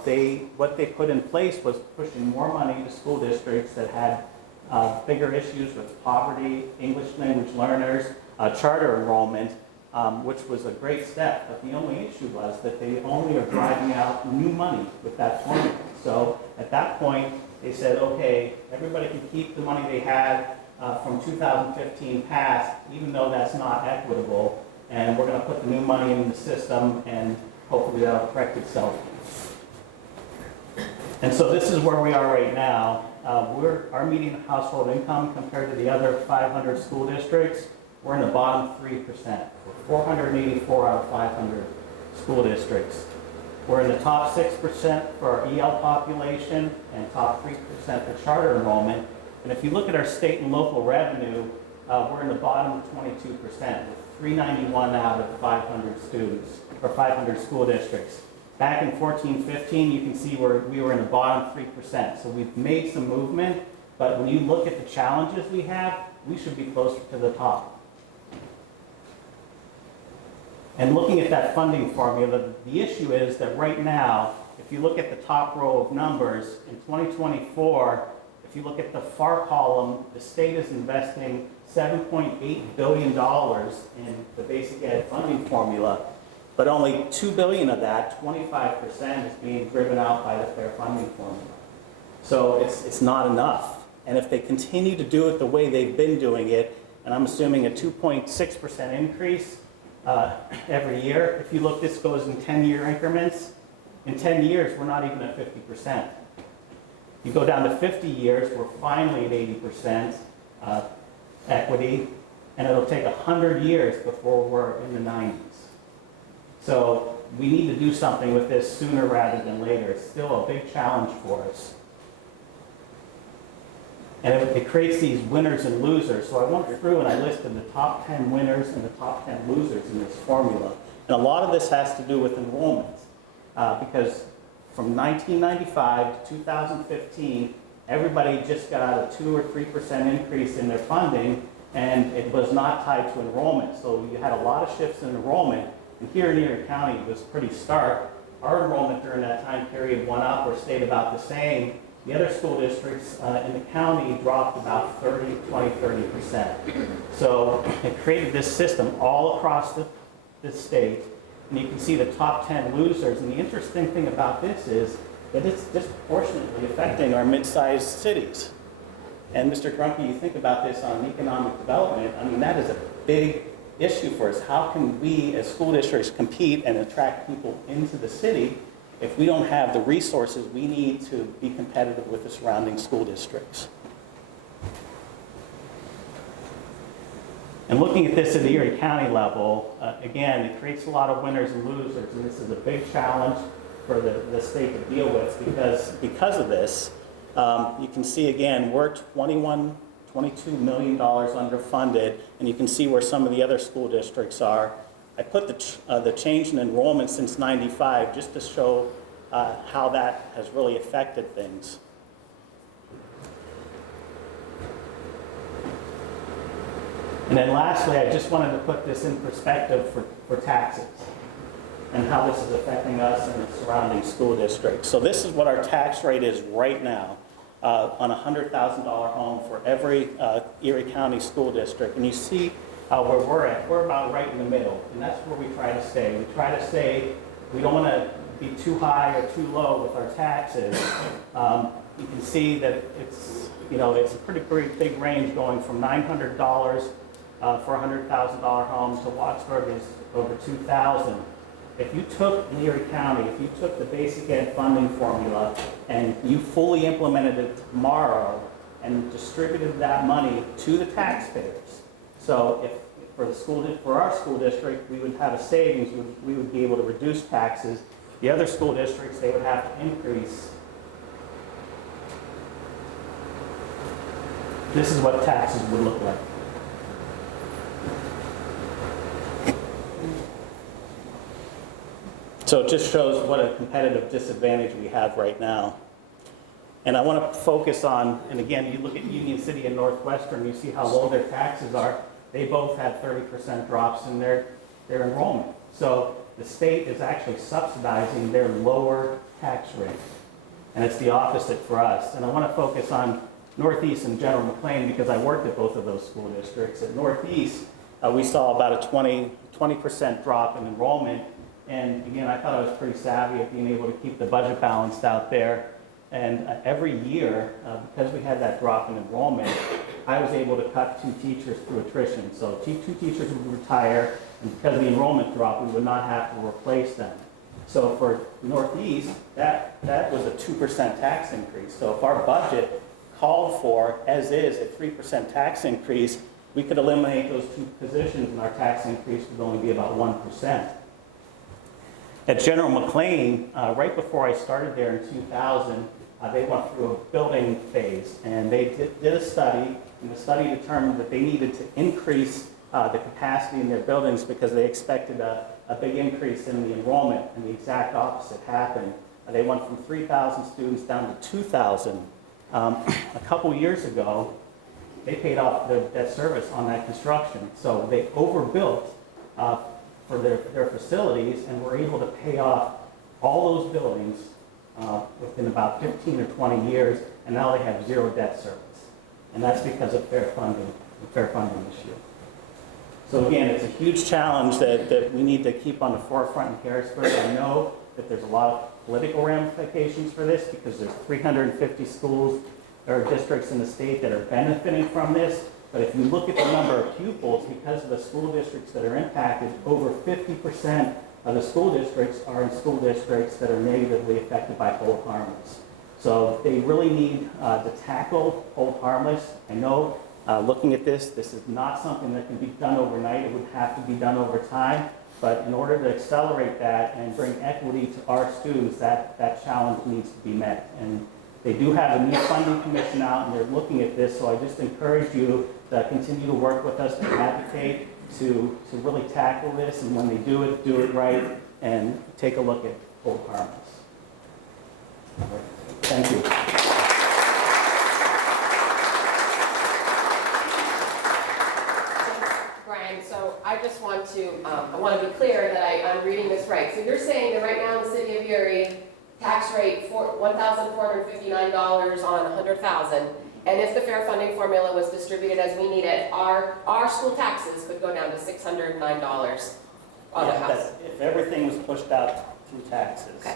what they put in place was pushing more money to school districts that had bigger issues with poverty, English language learners, charter enrollment, which was a great step. But the only issue was that they only are driving out new money with that formula. So at that point, they said, okay, everybody can keep the money they had from 2015 past, even though that's not equitable. And we're going to put the new money in the system, and hopefully that'll correct itself. And so this is where we are right now. Our median household income compared to the other 500 school districts, we're in the bottom 3%. We're 484 out of 500 school districts. We're in the top 6% for our EL population and top 3% for charter enrollment. And if you look at our state and local revenue, we're in the bottom 22%, with 391 out of 500 students, or 500 school districts. Back in 14-15, you can see we were in the bottom 3%. So we've made some movement, but when you look at the challenges we have, we should be closer to the top. And looking at that funding formula, the issue is that right now, if you look at the top row of numbers, in 2024, if you look at the far column, the state is investing $7.8 billion in the basic ed funding formula, but only $2 billion of that, 25%, is being driven out by the fair funding formula. So it's not enough. And if they continue to do it the way they've been doing it, and I'm assuming a 2.6% increase every year, if you look, this goes in 10-year increments. In 10 years, we're not even at 50%. You go down to 50 years, we're finally at 80% equity, and it'll take 100 years before we're in the 90s. So we need to do something with this sooner rather than later. It's still a big challenge for us. And it creates these winners and losers. So I went through and I listed the top 10 winners and the top 10 losers in this formula. And a lot of this has to do with enrollment, because from 1995 to 2015, everybody just got a 2 or 3% increase in their funding, and it was not tied to enrollment. So you had a lot of shifts in enrollment, and here in Erie County it was pretty stark. Our enrollment during that time period went up or stayed about the same. The other school districts in the county dropped about 20-30%. So it created this system all across the state. And you can see the top 10 losers. And the interesting thing about this is that it's disproportionately affecting our mid-sized cities. And Mr. Grunke, you think about this on economic development, I mean, that is a big issue for us. How can we as school districts compete and attract people into the city if we don't have the resources we need to be competitive with the surrounding school districts? And looking at this at the Erie County level, again, it creates a lot of winners and losers, and this is a big challenge for the state to deal with because of this. You can see again, we're $22 million underfunded, and you can see where some of the other school districts are. I put the change in enrollment since '95 just to show how that has really affected things. And then lastly, I just wanted to put this in perspective for taxes and how this is affecting us and the surrounding school districts. So this is what our tax rate is right now on a $100,000 home for every Erie County school district. And you see where we're at. We're about right in the middle, and that's where we try to stay. We try to stay, we don't want to be too high or too low with our taxes. You can see that it's, it's a pretty big range going from $900 for a $100,000 home to Wattsburg is over $2,000. If you took Leary County, if you took the basic ed funding formula and you fully implemented it tomorrow and distributed that money to the taxpayers, so if for our school district, we would have a savings, we would be able to reduce taxes. The other school districts, they would have to increase. This is what taxes would look like. So it just shows what a competitive disadvantage we have right now. And I want to focus on, and again, you look at Union City and Northwestern, you see how low their taxes are. They both had 30% drops in their enrollment. So the state is actually subsidizing their lower tax rate. And it's the opposite for us. And I want to focus on Northeast and General McLean because I worked at both of those school districts. At Northeast, we saw about a 20% drop in enrollment. And again, I thought I was pretty savvy at being able to keep the budget balanced out there. And every year, because we had that drop in enrollment, I was able to cut 2 teachers through attrition. So 2 teachers would retire, and because of the enrollment drop, we would not have to replace them. So for Northeast, that was a 2% tax increase. So if our budget called for, as is, a 3% tax increase, we could eliminate those 2 positions and our tax increase would only be about 1%. At General McLean, right before I started there in 2000, they went through a building phase, and they did a study, and the study determined that they needed to increase the capacity in their buildings because they expected a big increase in the enrollment, and the exact opposite happened. They went from 3,000 students down to 2,000. A couple years ago, they paid off their debt service on that construction, so they overbuilt for their facilities and were able to pay off all those buildings within about 15 or 20 years, and now they have 0 debt service. And that's because of fair funding issue. So again, it's a huge challenge that we need to keep on the forefront in Harrisburg. I know that there's a lot of political ramifications for this because there's 350 schools or districts in the state that are benefiting from this. But if you look at the number of pupils, because of the school districts that are impacted, over 50% of the school districts are in school districts that are negatively affected by hold harmless. So they really need to tackle hold harmless. I know looking at this is not something that can be done overnight. It would have to be done over time. But in order to accelerate that and bring equity to our students, that challenge needs to be met. And they do have a new funding commission out, and they're looking at this. So I just encourage you to continue to work with us to advocate, to really tackle this. And when they do it right, and take a look at hold harmless. Thank you. Brian, so I just want to, I want to be clear that I'm reading this right. So you're saying that right now in the city of Erie, tax rate for $1,459 on 100,000, and if the fair funding formula was distributed as we need it, our school taxes could go down to $609 on a house. If everything was pushed out through taxes. Okay.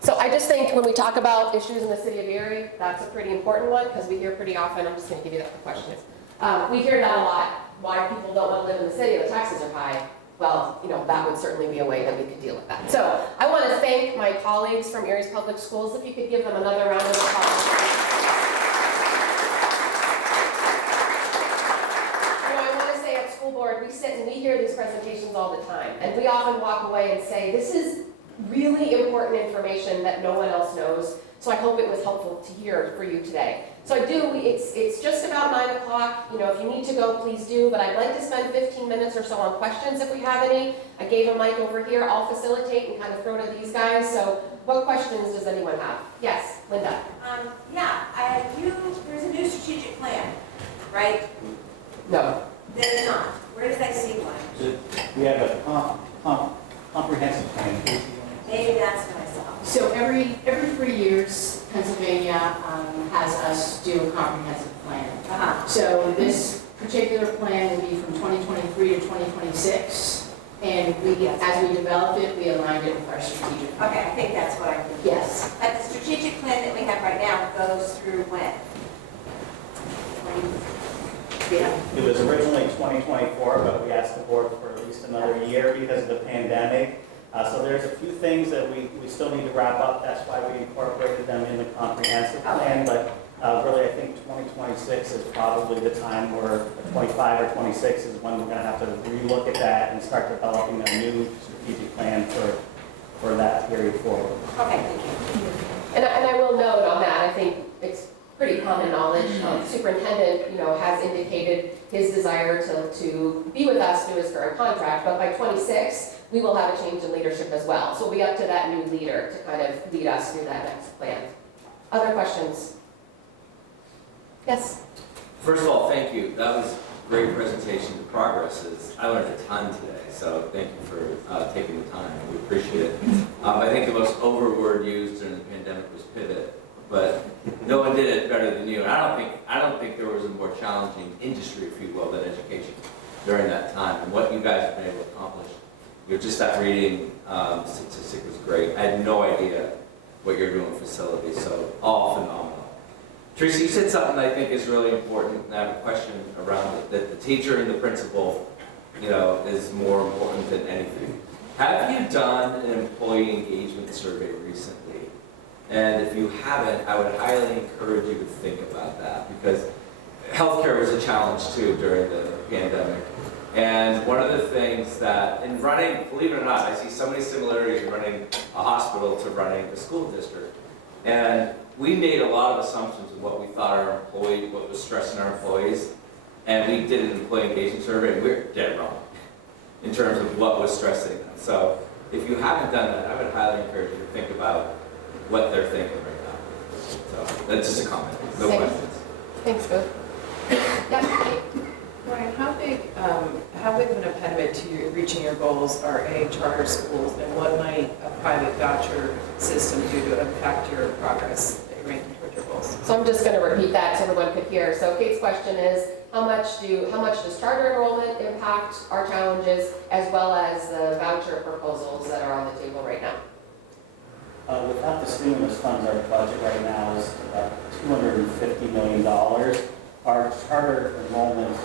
So I just think when we talk about issues in the city of Erie, that's a pretty important one because we hear pretty often, I'm just going to give you that for questions. We hear that a lot, why people don't want to live in the city, the taxes are high. Well, that would certainly be a way that we could deal with that. So I want to thank my colleagues from Erie's Public Schools. If you could give them another round of applause. I want to say at school board, we sit and we hear these presentations all the time. And we often walk away and say, this is really important information that no one else knows. So I hope it was helpful to hear for you today. So it's just about 9 o'clock. If you need to go, please do. But I'd like to spend 15 minutes or so on questions if we have any. I gave a mic over here. I'll facilitate and kind of throw to these guys. So what questions does anyone have? Yes, Linda. There's a new strategic plan, right? No. There's not. Where does that see one? We have a comprehensive plan. Maybe that's what I saw. So every 3 years, Pennsylvania has us do a comprehensive plan. Uh-huh. So this particular plan will be from 2023 to 2026. And as we developed it, we aligned it with our strategic plan. Okay, I think that's what I think. Yes. But the strategic plan that we have right now goes through when? Yeah. It was originally 2024, but we asked the board for at least another year because of the pandemic. So there's a few things that we still need to wrap up. That's why we incorporated them in the comprehensive plan. But really, I think 2026 is probably the time where 25 or 26 is when we're going to have to relook at that and start developing a new strategic plan for that period forward. Okay, thank you. And I will note on that, I think it's pretty common knowledge. The superintendent, has indicated his desire to be with us through his current contract, but by 26, we will have a change in leadership as well. So it'll be up to that new leader to kind of lead us through that next plan. Other questions? Yes? First of all, thank you. That was a great presentation. The progress is, I learned a ton today, so thank you for taking the time. We appreciate it. I think the most overword used during the pandemic was pivot, but no one did it better than you. And I don't think there was a more challenging industry, if you will, than education during that time. And what you guys have been able to accomplish, just that reading statistic was great. I had no idea what you're doing with facilities, so all phenomenal. Teresa, you said something I think is really important, and I have a question around it, that the teacher and the principal, is more important than anything. Have you done an employee engagement survey recently? And if you haven't, I would highly encourage you to think about that, because healthcare was a challenge too during the pandemic. And one of the things that, in running, believe it or not, I see so many similarities in running a hospital to running a school district. And we made a lot of assumptions of what we thought what was stressing our employees. And we did an employee engagement survey, and we're dead wrong in terms of what was stressing them. So if you haven't done that, I would highly encourage you to think about what they're thinking right now. So that's just a comment. No questions. Thanks, Booth. Yeah. Brian, how big of an impediment to you reaching your goals are charter schools, and what might a private voucher system do to impact your progress that you're making toward your goals? So I'm just going to repeat that so everyone could hear. So Kate's question is, how much does charter enrollment impact our challenges, as well as the voucher proposals that are on the table right now? Without the stimulus funds, our budget right now is about $250 million. Our charter enrollment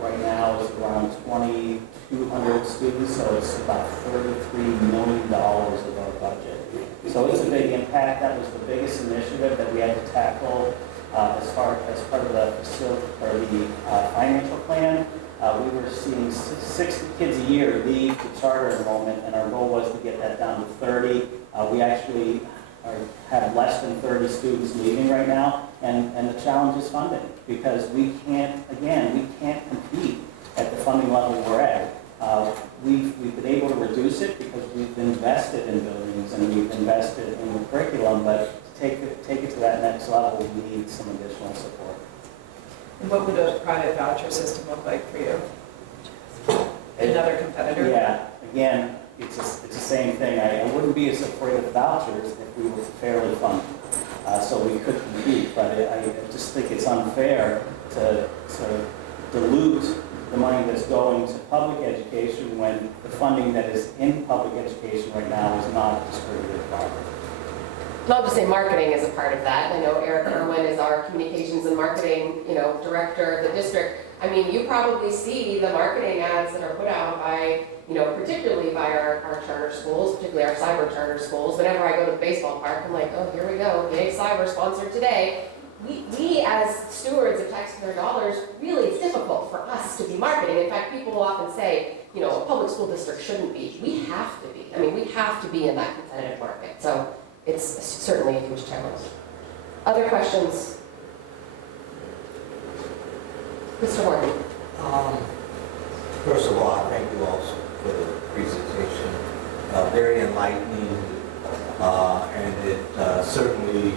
right now is around 2,200 students, so it's about $33 million of our budget. So it's a big impact. That was the biggest initiative that we had to tackle as part of the facility or the financial plan. We were seeing 60 kids a year leave the charter enrollment, and our goal was to get that down to 30. We actually have less than 30 students leaving right now, and the challenge is funding, because we can't compete at the funding level we're at. We've been able to reduce it because we've invested in buildings and we've invested in the curriculum, but to take it to that next level, we need some additional support. And what would a private voucher system look like for you? Another competitor? Yeah, again, it's the same thing. I wouldn't be as afraid of vouchers if we were fairly funded, so we could compete. But I just think it's unfair to dilute the money that's going to public education when the funding that is in public education right now is not distributed properly. And I'll just say marketing is a part of that. I know Eric Irwin is our communications and marketing, director of the district. I mean, you probably see the marketing ads that are put out by, particularly by our charter schools, particularly our cyber charter schools. Whenever I go to the baseball park, I'm like, oh, here we go, yay, cyber sponsored today. We as stewards of taxpayer dollars, really, it's difficult for us to be marketing. In fact, people will often say, a public school district shouldn't be. We have to be. I mean, we have to be in that competitive market. So it's certainly a huge challenge. Other questions? Mr. Morgan. First of all, I thank you all for the presentation. Very enlightening, and it certainly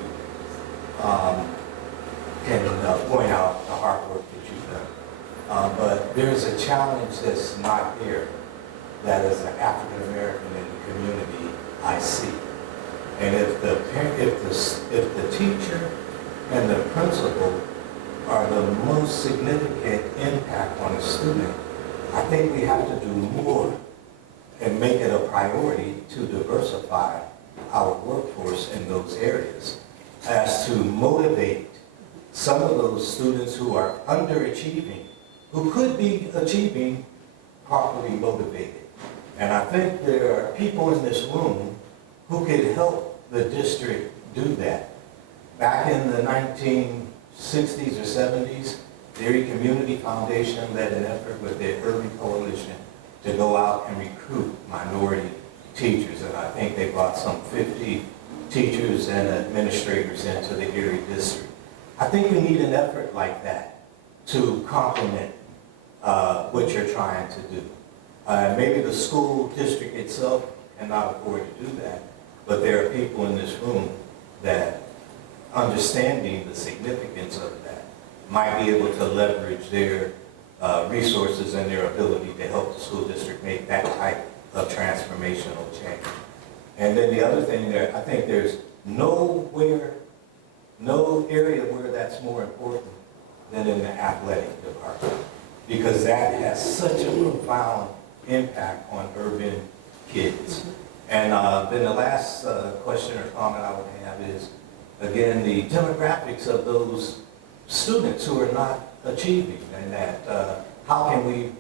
can point out the hard work that you've done. But there's a challenge that's not there, that as an African American in the community, I see. And if the teacher and the principal are the most significant impact on a student, I think we have to do more and make it a priority to diversify our workforce in those areas as to motivate some of those students who are underachieving, who could be achieving, properly motivated. And I think there are people in this room who could help the district do that. Back in the 1960s or 70s, the Erie Community Foundation led an effort with their early coalition to go out and recruit minority teachers. And I think they brought some 50 teachers and administrators into the Erie district. I think we need an effort like that to complement what you're trying to do. Maybe the school district itself cannot afford to do that, but there are people in this room that, understanding the significance of that, might be able to leverage their resources and their ability to help the school district make that type of transformational change. And then the other thing there, I think there's no area where that's more important than in the athletic department, because that has such a profound impact on urban kids. And then the last question or comment I would have is, again, the demographics of those students who are not achieving, and that how can we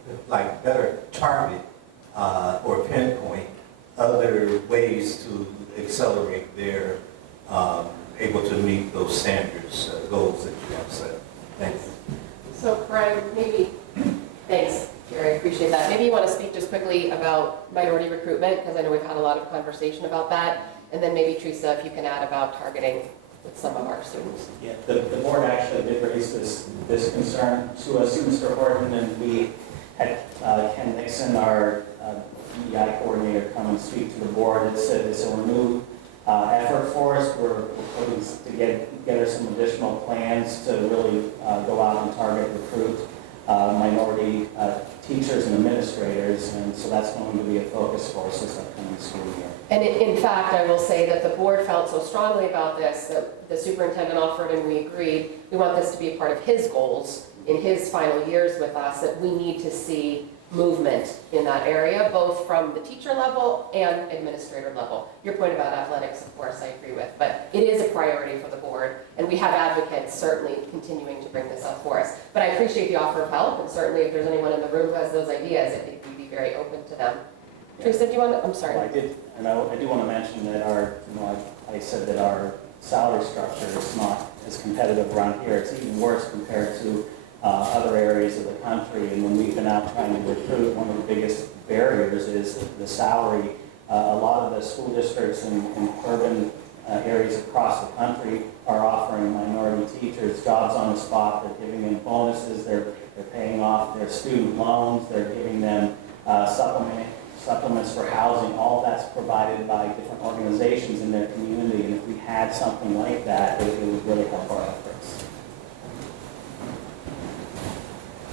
better target or pinpoint other ways to accelerate their able to meet those standards, goals that you have set. Thanks. So Brian, maybe, thanks, Jerry, I appreciate that. Maybe you want to speak just quickly about minority recruitment, because I know we've had a lot of conversation about that. And then maybe Teresa, if you can add about targeting with some of our students. Yeah, the board actually did raise this concern to us, Mr. Horton, and we had Ken Nixon, our DEI coordinator, come and speak to the board. It's a renewed effort for us. We're hoping to get her some additional plans to really go out and target, recruit minority teachers and administrators, and so that's going to be a focus for us this upcoming school year. And in fact, I will say that the board felt so strongly about this that the superintendent offered and we agreed, we want this to be a part of his goals in his final years with us, that we need to see movement in that area, both from the teacher level and administrator level. Your point about athletics, of course, I agree with, but it is a priority for the board, and we have advocates certainly continuing to bring this up for us. But I appreciate the offer of help, and certainly if there's anyone in the room who has those ideas, I think we'd be very open to them. Teresa, do you want to, I'm sorry. Well, I did, and I do want to mention that I said that our salary structure is not as competitive around here. It's even worse compared to other areas of the country. And when we've been out trying to recruit, one of the biggest barriers is the salary. A lot of the school districts in urban areas across the country are offering minority teachers jobs on the spot. They're giving them bonuses. They're paying off their student loans. They're giving them supplements for housing. All that's provided by different organizations in their community. And if we had something like that, it would really help our efforts.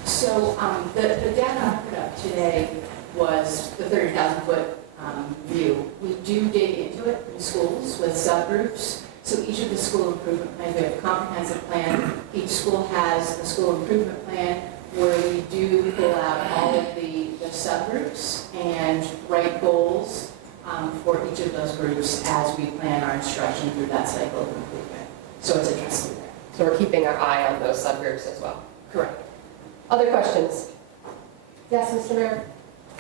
So the data I put up today was the 30,000-foot view. We do dig into it in schools with subgroups. So each of the school improvement plans, we have a comprehensive plan. Each school has a school improvement plan where we do pull out all of the subgroups and write goals for each of those groups as we plan our instruction through that cycle of improvement. So it's addressing there. So we're keeping our eye on those subgroups as well. Correct. Other questions? Yes, Mr. Mayor?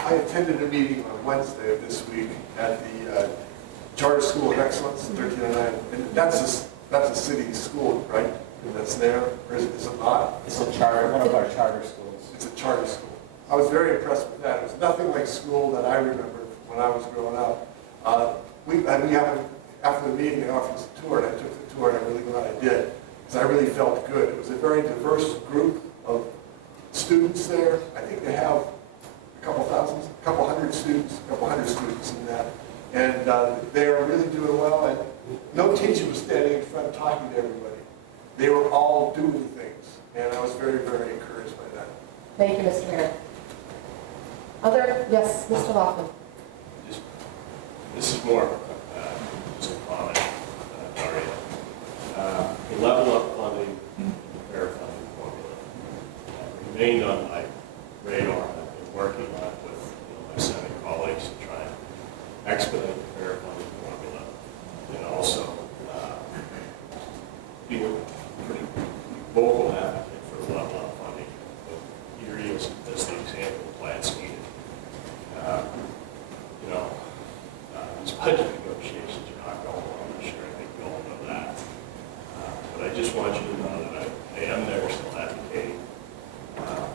I attended a meeting on Wednesday of this week at the Charter School of Excellence in 1309. And that's a city school, right? That's there, or is it not? It's a charter, one of our charter schools. It's a charter school. I was very impressed with that. It was nothing like school that I remember when I was growing up. After the meeting, they offered us a tour, and I took the tour, and I'm really glad I did, because I really felt good. It was a very diverse group of students there. I think they have a couple hundred students in that. And they are really doing well, and no teacher was standing in front talking to everybody. They were all doing things, and I was very, very encouraged by that. Thank you, Mr. Mayor. Other, yes, Mr. Laughlin. This is more just a comment, Daria. The level up funding, fair funding, vocal advocate for the level of funding, but Erie is the example of why it's needed. You know, these budget negotiations are not going well this year. I think we all know that. But I just want you to know that I am there still advocating. You know,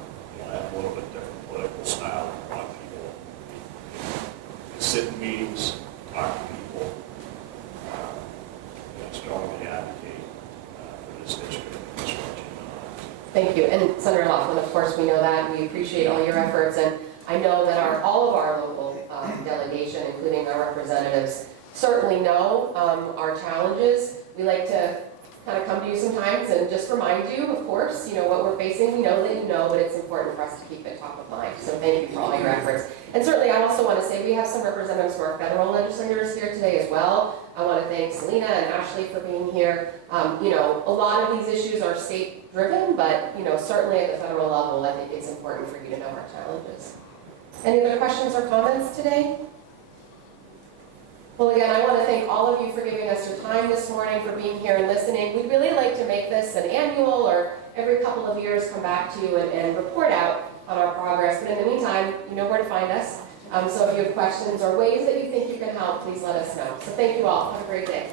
I have a little bit different political style than a lot of people. We sit in meetings, talk to people, you know, strongly advocate for this district. I just want you to know that. Thank you. And Senator Laughlin, of course, we know that. We appreciate all your efforts. And I know that all of our local delegation, including our representatives, certainly know our challenges. We like to kind of come to you sometimes and just remind you, of course, you know, what we're facing. We know that you know, but it's important for us to keep it top of mind. So thank you for all your efforts. And certainly I also want to say we have some representatives from our federal legislators here today as well. I want to thank Selena and Ashley for being here. You know, a lot of these issues are state driven, but you know, certainly at the federal level, I think it's important for you to know our challenges. Any other questions or comments today? Well, again, I want to thank all of you for giving us your time this morning, for being here and listening. We'd really like to make this an annual or every couple of years come back to you and report out on our progress. But in the meantime, you know where to find us. So if you have questions or ways that you think you can help, please let us know. So thank you all. Have a great day.